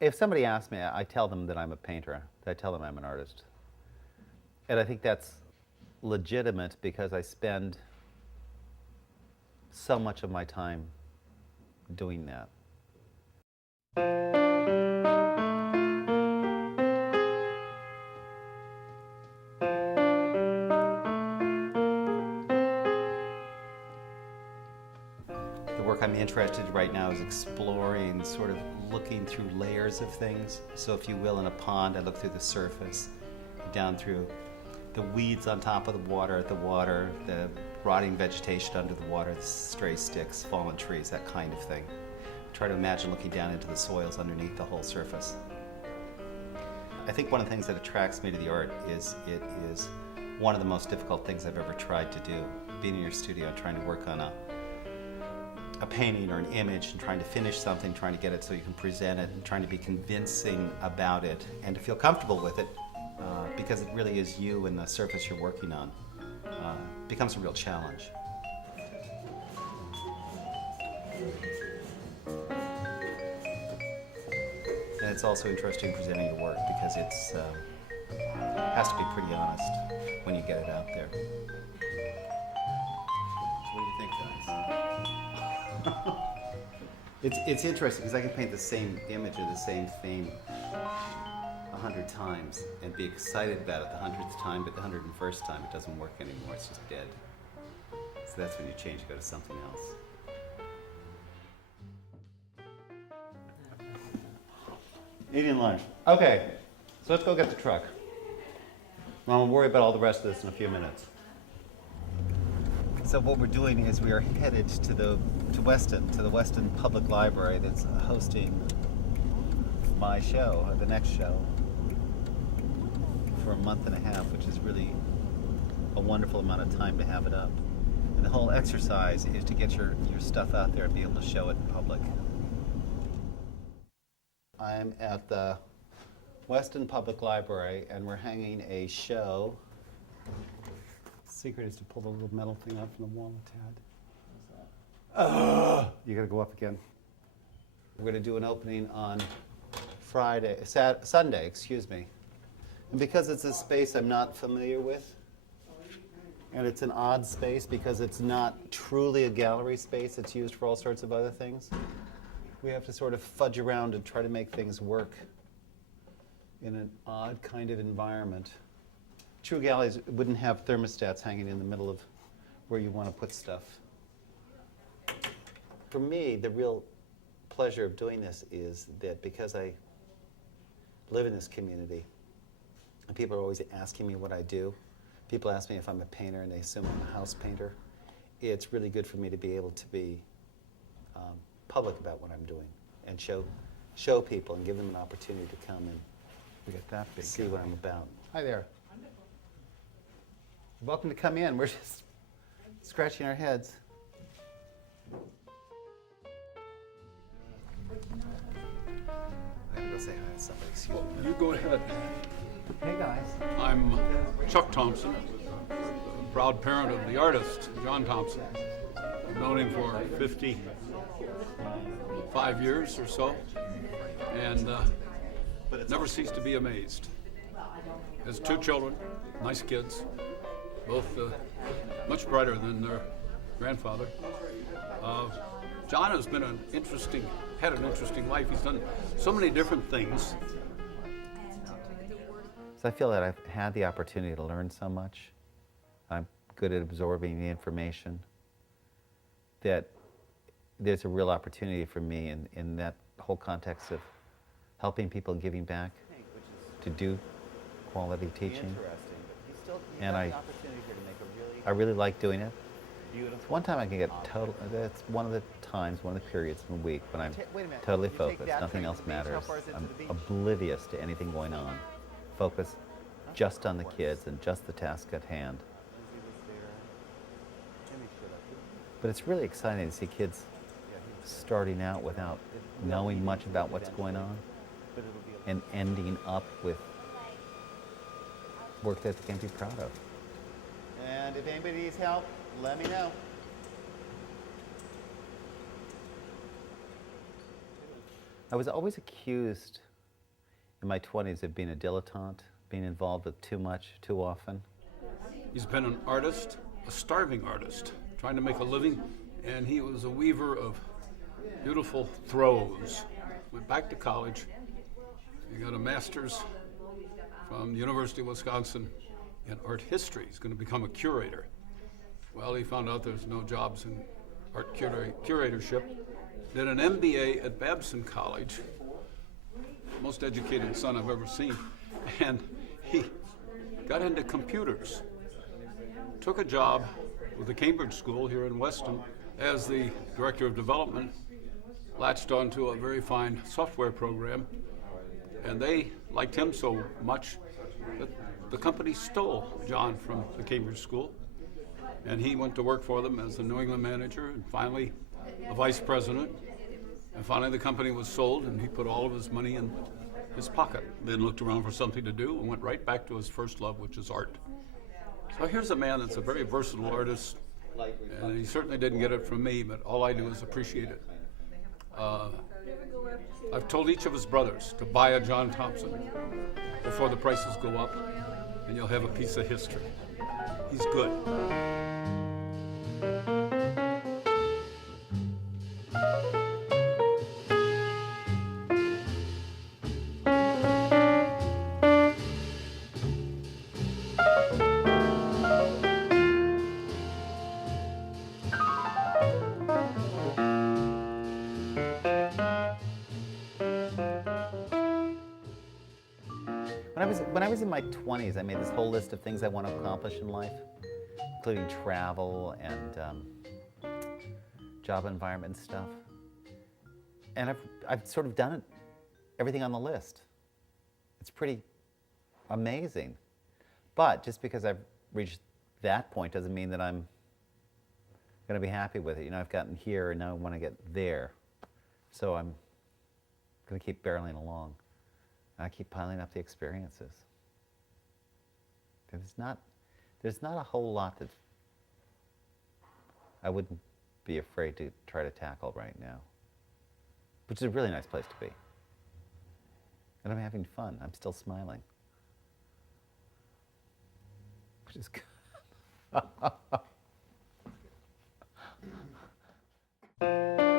if somebody asks me, I tell them that I'm a painter. I tell them I'm an artist. And I think that's legitimate because I spend so much of my time doing that. The work I'm interested in right now is exploring, sort of looking through layers of things. So if you will, in a pond, I look through the surface, down through the weeds on top of the water, the rotting vegetation under the water, the stray sticks, fallen trees, that kind of thing. Try to imagine looking down into the soils underneath the whole surface. I think one of the things that attracts me to the art is it is one of the most difficult things I've ever tried to do. Being in your studio and trying to work on a painting or an image and trying to finish something, trying to get it so you can present it, and trying to be convincing about it and to feel comfortable with it, because it really is you and the surface you're working on, becomes a real challenge. And it's also interesting presenting your work because it's has to be pretty honest when you get it out there. So what do you think, guys? It's interesting because I can paint the same image or the same theme 100 times and be excited about it the 100th time, but the 101st time it doesn't work anymore, it's just dead. So that's when you change, go to something else. Eating lunch. Okay, so let's go get the truck. I'm gonna worry about all the rest of this in a few minutes. So what we're doing is we are headed to the Weston Public Library that's hosting my show, or the next show, for a month and a half, which is really a wonderful amount of time to have it up. And the whole exercise is to get your stuff out there and be able to show it in public. I'm at the Weston Public Library and we're hanging a show. The secret is to pull the little metal thing out from the wall a tad. You gotta go up again. We're gonna do an opening on Sunday, excuse me. And because it's a space I'm not familiar with, and it's an odd space because it's not truly a gallery space, it's used for all sorts of other things, we have to sort of fudge around and try to make things work in an odd kind of environment. True galleries wouldn't have thermostats hanging in the middle of where you want to put stuff. For me, the real pleasure of doing this is that because I live in this community, and people are always asking me what I do. People ask me if I'm a painter, and they assume I'm a house painter. It's really good for me to be able to be public about what I'm doing and show people and give them an opportunity to come and see what I'm about. Hi there. Welcome to come in. We're just scratching our heads. I gotta go say hi to somebody. Excuse me. You go ahead. Hey guys. I'm Chuck Thompson, proud parent of the artist, John Thompson. I've known him for 55 years or so, and never ceased to be amazed. Has 2 children, nice kids, both much brighter than their grandfather. John has been had an interesting life. He's done so many different things. So I feel that I've had the opportunity to learn so much. I'm good at absorbing the information, that there's a real opportunity for me in that whole context of helping people, giving back, to do quality teaching. And I really like doing it. One time I can get that's one of the periods in the week when I'm totally focused, nothing else matters. I'm oblivious to anything going on. Focus just on the kids and just the task at hand. But it's really exciting to see kids starting out without knowing much about what's going on and ending up with work that they can be proud of. And if anybody needs help, let me know. I was always accused in my 20s of being a dilettante, being involved with too much, too often. He's been an artist, a starving artist, trying to make a living, and he was a weaver of beautiful throws. Went back to college. He got a master's from the University of Wisconsin in art history. He's going to become a curator. Well, he found out there's no jobs in art curatorship. Did an MBA at Babson College, most educated son I've ever seen, and he got into computers. Took a job with the Cambridge School here in Weston as the director of development, latched onto a very fine software program, and they liked him so much that the company stole John from the Cambridge School, and he went to work for them as the New England manager and finally a vice president, and finally the company was sold and he put all of his money in his pocket, then looked around for something to do and went right back to his first love, which is art. So here's a man that's a very versatile artist, and he certainly didn't get it from me, but all I do is appreciate it. I've told each of his brothers to buy a John Thompson before the prices go up, and you'll have a piece of history. He's good. When I was in my 20s, I made this whole list of things I want to accomplish in life, including travel and job environment and stuff. And I've sort of done it, everything on the list. It's pretty amazing. But just because I've reached that point doesn't mean that I'm going to be happy with it. You know, I've gotten here and now I want to get there. So I'm going to keep barreling along. I keep piling up the experiences. There's not a whole lot that I wouldn't be afraid to try to tackle right now, which is a really nice place to be. And I'm having fun. I'm still smiling, which is good.